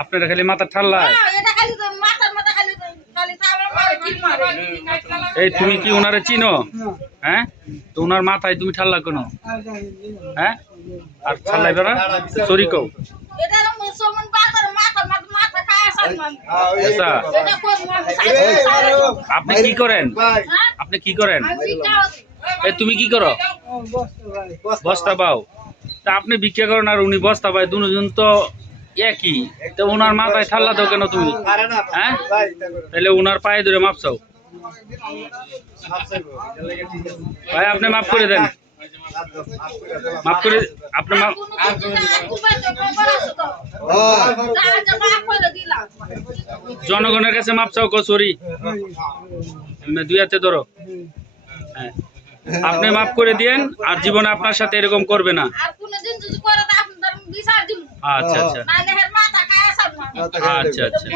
আপনারা খালি মাথা ঠাল্লায়। এই তুমি কি ওনারে চিনো? হ্যাঁ, তো ওনার মাথায় তুমি ঠাল্লা কেন? হ্যাঁ, আর ঠাল্লাইবে না সরি কও। আচ্ছা, আপনি কি করেন? আপনি কি করেন? এই তুমি কি করো? বস্তা পাও। তা আপনি ভিক্ষা করেন আর উনি বস্তা পায়, দুজন তো একই। তো ওনার মাথায় ঠাল্লা দাও কেন তুমি? হ্যাঁ, তাহলে ওনার পায়ে ধরে মাপ চাও। ভাই আপনি মাফ করে দেন, মাফ করে আপনি জনগণের কাছে মাপ চাও সরি, দুই হাতে ধরো। হ্যাঁ, আপনি মাফ করে দিয়েন আর জীবনে আপনার সাথে এরকম করবে না। আচ্ছা আচ্ছা আচ্ছা আচ্ছা।